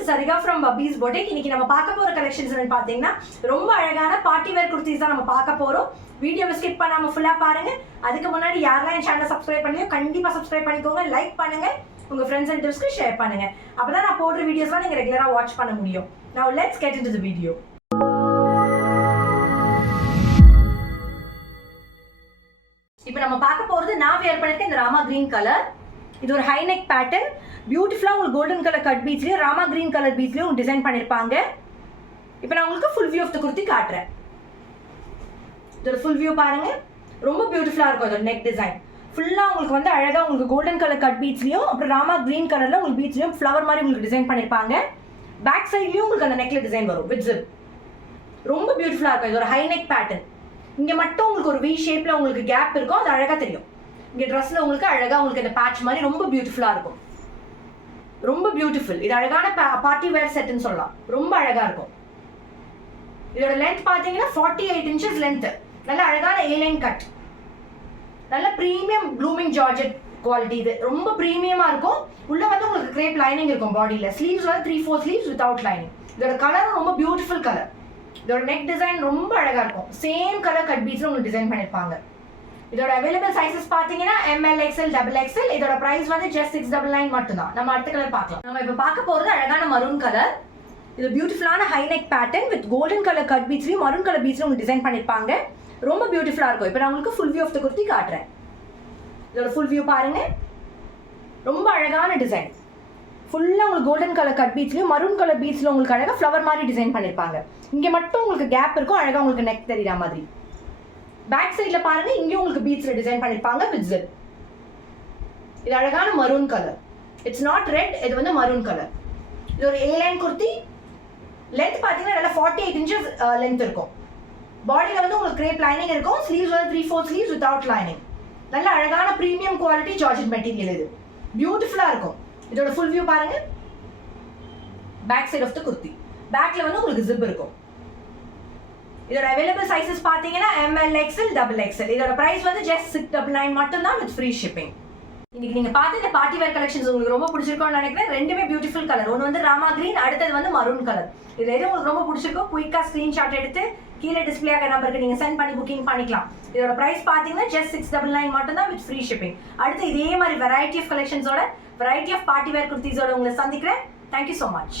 is Sarika from Bubby's Boutique. இன்னைக்கு நம்ம பார்க்க போற கலெக்ஷன்ஸ் என்னன்னு பாத்தீங்கன்னா ரொம்ப அழகான பார்ட்டி வேர் குர்தீஸ் தான் நம்ம பார்க்க போறோம். வீடியோவை ஸ்கிப் பண்ணாம ஃபுல்லா பாருங்க. அதுக்கு முன்னாடி யாரெல்லாம் என் சேனலை சப்ஸ்கிரைப் பண்ணலையோ கண்டிப்பா சப்ஸ்கிரைப் பண்ணிக்கோங்க, லைக் பண்ணுங்க, உங்க ஃப்ரெண்ட்ஸ் அண்ட் ரிலேட்டிவ்ஸ்க்கு ஷேர் பண்ணுங்க. அப்பதான் நான் போடுற வீடியோஸ்லாம் நீங்க ரெகுலரா வாட்ச் பண்ண முடியும். Now let's get into the video. இப்போ நம்ம பார்க்க போறது நான் வேர் பண்ணிருக்க இந்த ராமா கிரீன் கலர். இது ஒரு ஹை நெக் பேட்டர்ன், பியூட்டிஃபுல்லா உங்களுக்கு கோல்டன் கலர் கட் பீட்ஸ்லயும் ராமா கிரீன் கலர் பீட்ஸ்லயும் டிசைன் பண்ணிருப்பாங்க. இப்போ நான் உங்களுக்கு full view of the kurti காட்டுறேன். இதோட ஃபுல் வியூ பாருங்க, ரொம்ப பியூட்டிஃபுல்லா இருக்கும். இதோட நெக் டிசைன் ஃபுல்லா உங்களுக்கு வந்து அழகா உங்களுக்கு கோல்டன் கலர் கட் பீட்ஸ்லயும் அப்புறம் ராமா கிரீன் கலர்ல உங்களுக்கு பீட்ஸ்லயும் ஃப்ளவர் மாதிரி உங்களுக்கு டிசைன் பண்ணிருப்பாங்க. பேக் சைட்லயும் உங்களுக்கு அந்த நெக்ல டிசைன் வரும் வித் ஜிப். ரொம்ப பியூட்டிஃபுல்லா இருக்கும். இது ஒரு ஹை நெக் பேட்டர்ன். இங்க மட்டும் உங்களுக்கு ஒரு வி ஷேப்ல உங்களுக்கு கேப் இருக்கும், அது அழகா தெரியும். இங்க ட்ரெஸ்ல உங்களுக்கு அழகா உங்களுக்கு இந்த பேட்ச் மாதிரி ரொம்ப பியூட்டிஃபுல்லா இருக்கும். ரொம்ப பியூட்டிஃபுல். இது அழகான பார்ட்டி வேர் செட்னு சொல்லலாம். ரொம்ப அழகா இருக்கும். இதோட லென்த் பாத்தீங்கன்னா 48 inches லென்த். நல்ல அழகான A லைன் கட். நல்ல பிரீமியம் ப்ளூமிங் ஜார்ஜெட் குவாலிட்டி. இது ரொம்ப பிரீமியமா இருக்கும். உள்ள வந்து உங்களுக்கு கிரேப் லைனிங் இருக்கும் பாடியில. ஸ்லீவ்ஸ் வந்து 3/4 ஸ்லீவ்ஸ் வித்அவுட் லைனிங். இதோட கலரும் ரொம்ப பியூட்டிஃபுல் கலர். இதோட நெக் டிசைன் ரொம்ப அழகா இருக்கும். சேம் கலர் கட் பீட்ஸ்ல உங்களுக்கு டிசைன் பண்ணிருப்பாங்க. இதோட அவைலபிள் சைஸஸ் பாத்தீங்கன்னா ML, XL, XXL. இதோட பிரைஸ் வந்து just 699 மட்டும் தான். நம்ம அடுத்த கலர் பார்க்கலாம். நம்ம இப்ப பார்க்க போறது அழகான மரூன் கலர். இது பியூட்டிஃபுல்லான high neck pattern with golden colour cut பீட்ஸ்லயும் மரூன் கலர் பீட்ஸ்லயும் உங்களுக்கு டிசைன் பண்ணிருப்பாங்க. ரொம்ப பியூட்டிஃபுல்லா இருக்கும். இப்போ நான் உங்களுக்கு full view of the kurti காட்டுறேன். இதோட ஃபுல் வியூ பாருங்க, ரொம்ப அழகான டிசைன். ஃபுல்லா உங்களுக்கு கோல்டன் கலர் கட் பீட்ஸ்லயும் மரூன் கலர் பீட்ஸ்ல உங்களுக்கு அழகா ஃப்ளவர் மாதிரி டிசைன் பண்ணிருப்பாங்க. இங்க மட்டும் உங்களுக்கு கேப் இருக்கும், அழகா உங்களுக்கு நெக் தெரியுற மாதிரி. பேக் சைடுல பாருங்க, இங்க உங்களுக்கு பீட்ஸ்ல டிசைன் பண்ணிருப்பாங்க வித் ஜிப். இது அழகான maroon colour. It's not red, இது வந்து மரூன் கலர். இது ஒரு A லைன் குர்த்தி. லென்த் பாத்தீங்கன்னா நல்லா 48 inches லென்த் இருக்கும். பாடியில வந்து உங்களுக்கு கிரேப் லைனிங் இருக்கும். ஸ்லீவ்ஸ் வந்து 3/4 ஸ்லீவ்ஸ் வித்அவுட் லைனிங். நல்ல அழகான பிரீமியம் குவாலிட்டி ஜார்ஜெட் மெட்டீரியல். இது பியூட்டிஃபுல்லா இருக்கும். இதோட ஃபுல் வியூ பாருங்க. Back side of the kurti. பேக்ல வந்து உங்களுக்கு ஜிப் இருக்கும். இதோட அவைலபிள் சைஸஸ் பாத்தீங்கன்னா ML, XL, XXL. இதோட பிரைஸ் வந்து just 699 மட்டும் தான் வித் ஃப்ரீ ஷிப்பிங். இன்னைக்கு நீங்க பார்த்த இந்த பார்ட்டி வேர் கலெக்ஷன்ஸ் உங்களுக்கு ரொம்ப பிடிச்சிருக்கும்னு நினைக்கிறேன். ரெண்டுமே பியூட்டிஃபுல் கலர். ஒன்னு வந்து ராமா கிரீன், அடுத்தது வந்து மரூன் கலர். இதுல எது உங்களுக்கு ரொம்ப பிடிச்சிருக்கோ குயிக்கா ஸ்கிரீன்ஷாட் எடுத்து கீழே டிஸ்ப்ளே ஆகிற நம்பருக்கு நீங்க சென்ட் பண்ணி புக்கிங் பண்ணிக்கலாம். இதோட பிரைஸ் பாத்தீங்கன்னா just 699 மட்டும் தான் வித் ஃப்ரீ ஷிப்பிங். அடுத்து இதே மாதிரி வெரைட்டி ஆஃப் கலெக்ஷன்ஸோட வெரைட்டி ஆஃப் பார்ட்டி வேர் குர்த்திஸோட உங்களை சந்திக்கிறேன். Thank you so much.